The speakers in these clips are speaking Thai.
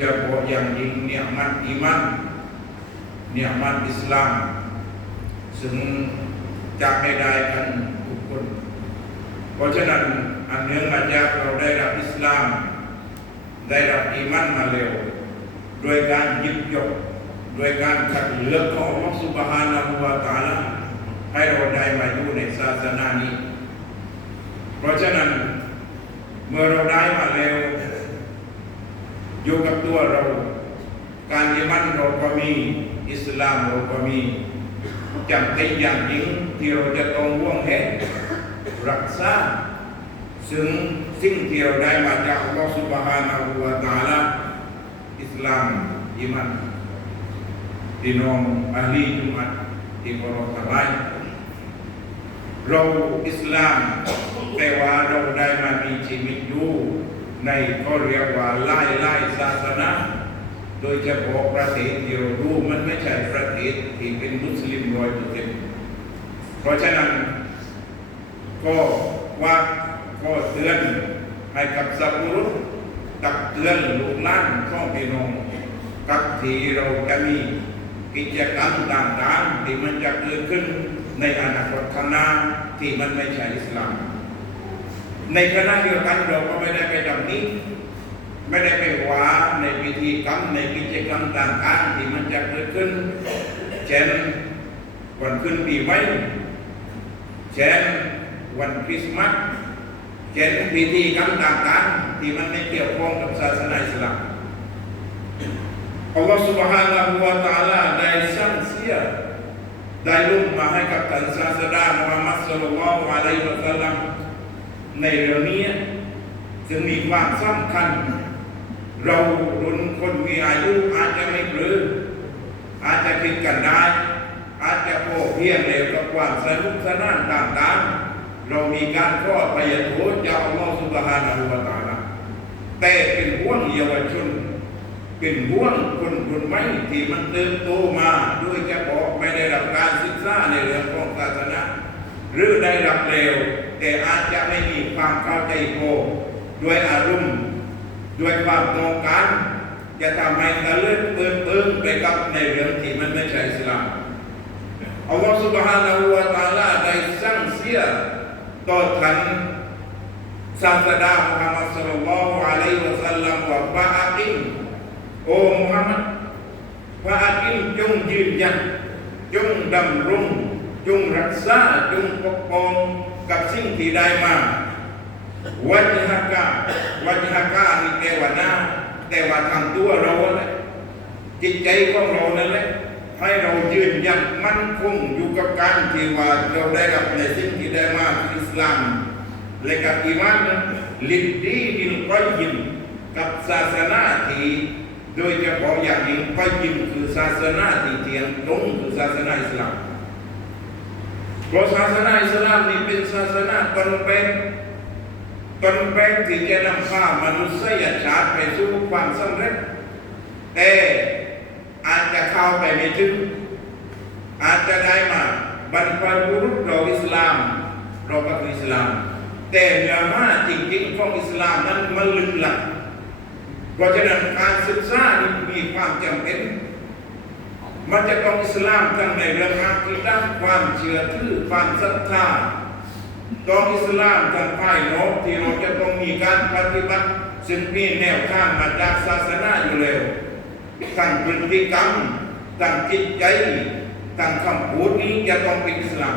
จะบอกอย่างยิ่งเนี่ยมันอิมันเนี่ยมันอิสลาม ซึ่งจะไม่ได้กันทุกคน เพราะฉะนั้นอันเนื่องมาจากเราได้รับอิสลาม ได้รับอิมันมาเร็วโดยการยิบยกโดยการคัดเลือกของอัลลอฮฺสุบฮานะฮูวาตาลาให้เราได้มาอยู่ในศาสนานี้ เพราะฉะนั้นเมื่อเราได้มาแล้ว อยู่กับตัวเรา การอิมันเราก็มีอิสลามเราก็มีจำเป็นอย่างยิ่งที่เราจะต้องห่วงแหนรักษาซึ่งสิ่งที่เราได้มาจากอัลลอฮฺ سبحانه และ تعالى อิสลามอิมันพี่น้องอัลลีจุมัดที่เคารพทั้งหลายเราอิสลามแต่ว่าเราได้มามีชีวิตอยู่ ในก็เรียกว่าไล่ไล่ศาสนา โดยเฉพาะประเทศที่เรารู้มันไม่ใช่ประเทศที่เป็นมุสลิมร้อยเปอร์เซ็นต์เพราะฉะนั้นก็ว่าก็เตือนให้กับสัพพุรุษตักเตือนลูกหลานของพี่น้องกับที่เราจะมีกิจกรรมต่างๆที่มันจะเกิดขึ้นในอนาคตข้างหน้าที่มันไม่ใช่อิสลาม ในคณะเดียวกันเราก็ไม่ได้ไปดำนี้ ไม่ได้ไปหวาในพิธีกรรมในกิจกรรมต่างๆที่มันจะเกิดขึ้นเช่นวันขึ้นปีใหม่เช่นวันคริสต์มาสเช่นพิธีกรรมต่างๆที่มันไม่เกี่ยวข้องกับศาสนาอิสลามอัลลอฮฺ سبحانه และ تعالى ได้สร้างเสียได้ลุ่มมาให้กับท่านศาสดามุฮัมมัดสุลลัลลอฮุอะลัยฮิวะสัลลัม ในเรื่องนี้จึงมีความสำคัญ เรารุ่นคนมีอายุอาจจะไม่ปรือ อาจจะคิดกันได้ อาจจะโพเพียงเลยกับความสนุกสนานต่างๆ เรามีการข้อพยโทษจากอัลลอฮฺสุบฮานะฮูวะตาลาแต่เป็นห่วงเยาวชน เป็นห่วงคนรุ่นใหม่ที่มันเติบโตมาด้วยเฉพาะไม่ได้รับการศึกษาในเรื่องของศาสนาหรือได้รับเร็ว แต่อาจจะไม่มีความเข้าใจโพด้วยอารมณ์ ด้วยความต้องการจะทำให้ตะลึกเติมเติมไปกับในเรื่องที่มันไม่ใช่อิสลามอัลลอฮฺ سبحانه และ تعالى ได้สั่งเสียต่อท่านศาสดามุฮัมมัดสุลลัลลอฮุอะลัยฮิวะสัลลัมว่าฟาอากิมโอ้มุฮัมมัดฟาอากิมจงยืนยันจงดำรงจงรักษาจงปกป้อง กับสิ่งที่ได้มาวัจหกะวัจหกะนี่แปลว่าหน้าแต่ว่าทางตัวเราแหละจิตใจของเรานั่นแหละให้เรายืนยันมั่นคงอยู่กับการที่ว่าเราได้รับในสิ่งที่ได้มาคืออิสลามและกับอีมานนั้นลิดดีดิลกอยยิมกับศาสนาที่โดยเฉพาะอย่างยิ่งกอยยิมคือศาสนาที่เที่ยงตรงคือศาสนาอิสลาม เพราะศาสนาอิสลามนี่เป็นศาสนาตนเป็นตนเป็นที่จะนำพามนุษยชาติไปสู่ความสำเร็จแต่อาจจะเข้าไปไม่ถึงอาจจะได้มาบรรพบุรุษเราอิสลามเราก็คืออิสลาม แต่เนื้อหาจริงๆของอิสลามนั้นมันลึกลับเพราะฉะนั้นการศึกษานี่มีความจำเป็น มันจะต้องอิสลามทั้งในเรื่องอาคีดะห์ความเชื่อถือความศรัทธาต้อนอิสลามทางภายนอกที่เราจะต้องมีการปฏิบัติ ซึ่งมีแนวทางมาจากศาสนาอยู่แล้วทั้งพฤติกรรมทั้งจิตใจทั้งคำพูดนี้จะต้องเป็นอิสลาม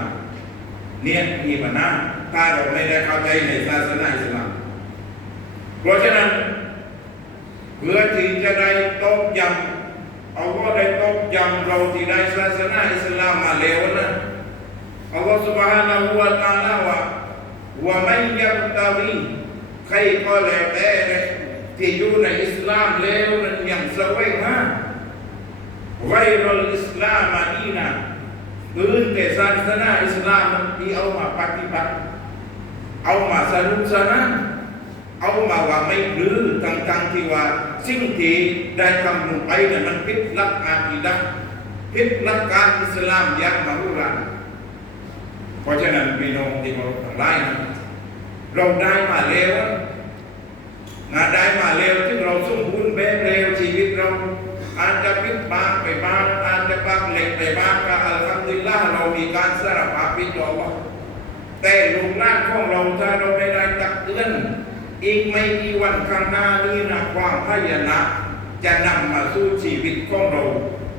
เนี่ยมีปัญหาถ้าเราไม่ได้เข้าใจในศาสนาอิสลาม เพราะฉะนั้นเพื่อที่จะได้ตอกย้ำ เอาว่าได้ตอกย้ำเราที่ได้ศาสนาอิสลามมาแล้วนะ อัลลอฮฺ سبحانه และ تعالى ว่าว่าไม่ยับตาวีใครก็แล้วแต่ที่อยู่ในอิสลามแล้วนั้นยังแสวงหาไวรัลอิสลามมาดีนะอื่นแต่ศาสนาอิสลามนั้นที่เอามาปฏิบัติ เอามาสนุกสนานเอามาว่าไม่หรือทั้งๆที่ว่า สิ่งที่ได้ทำลงไปเนี่ยมันผิดหลักอาคีดะห์ผิดหลักการอิสลามอย่างมโหฬารเพราะฉะนั้นพี่น้องที่เคารพทั้งหลายนะเราได้มาแล้วงานได้มาแล้วที่เราสมบูรณ์แบบเร็วชีวิตเราอาจจะพิษบางไปบ้างอาจจะบางเล็กไปบ้างก็อัลฮัมดุลิลละห์เรามีการสารภาพพิจารณาแต่ลูกหลานของเราถ้าเราไม่ได้ตักเตือน อีกไม่กี่วันข้างหน้านี้นะความพยานะจะนำมาสู่ชีวิตของเรา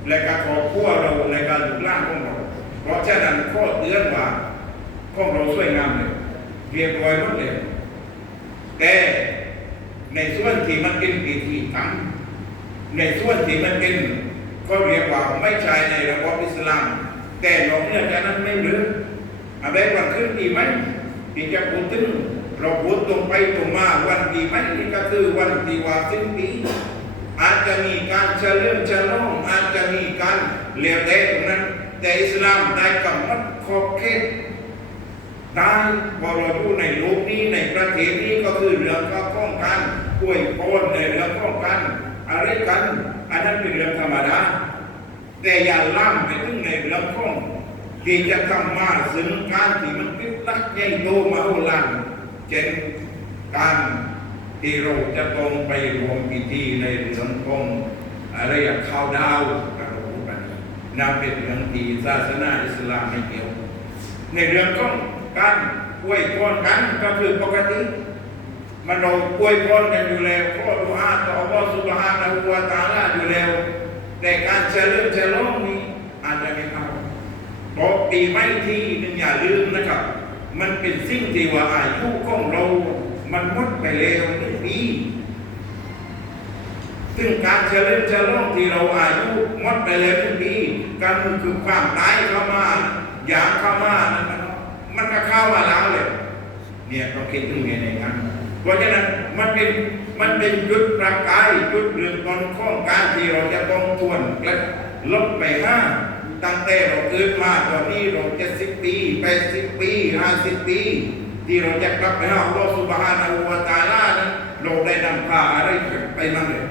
และการครอบครัวเราในการลูกหลานของเรา เพราะฉะนั้นข้อเตือนว่าของเราสวยงามเลยเรียบร้อยหมดเลยแต่ในส่วนที่มันเป็นพิธีกรรมในส่วนที่มันเป็นก็เรียกว่าไม่ใช่ในระบบอิสลาม แต่นอกเหนือจากนั้นไม่เหลืออะไรวันขึ้นปีไหมที่จะพูดถึง ตรงไปมาวันปีไหมนี่ก็คือวันที่ว่าสิ้นปีอาจจะมีการเฉลิมฉลองอาจจะมีการเลี้ยแต่ตรงนั้น แต่อิสลามได้กำหนดขอบเขตได้พอเราอยู่ในโลกนี้ในประเทศนี้ก็คือเรื่องข้าข้องกันป่วยโคนในเรื่องข้องกันอะไรกันอันนั้นเป็นเรื่องธรรมดาแต่อย่าล่ำไปถึงในเรื่องข้องที่จะทำมาซึ่งการที่มันพิลักใหญ่โตมาโหฬารเช่น การที่เราจะต้องไปรวมพิธีในเรื่องของอะไรอย่างข้าวดาวกับเราพูดกันนั่นเป็นเรื่องที่ศาสนาอิสลามไม่เกี่ยว ในเรื่องของการอวยพรกันก็คือปกติมันเราอวยพรกันอยู่แล้วข้อดุอาต่ออัลลอฮฺสุบฮานะฮูวะตะอาลาอยู่แล้วแต่การเฉลิมฉลองนี้อาจจะไม่เข้าเพราะปีไม่ที่หนึ่งอย่าลืมนะครับ มันเป็นสิ่งที่ว่าอายุของเรา มันหมดไปแล้วหนึ่งปีซึ่งการเฉลิมฉลองที่เราอายุหมดไปแล้วหนึ่งปีการมันคือความตายเข้ามาอยางเข้ามานั่นมันมันก็เข้ามาแล้วเลยเนี่ยเราคิดถึงอย่างนั้นเพราะฉะนั้นมันเป็นมันเป็นจุดประกายจุดเรื่องต้นข้องการที่เราจะต้องทวนและลดไปห้าตั้งแต่เราเกิดมาตอนนี้เราเจ็ดสิบปีแปดสิบปีห้าสิบปี ที่เราจะกลับไปหาอัลลอฮฺสุบฮานาอูวาตาลานั้นเราได้นำพาอะไรไปมั่งเลย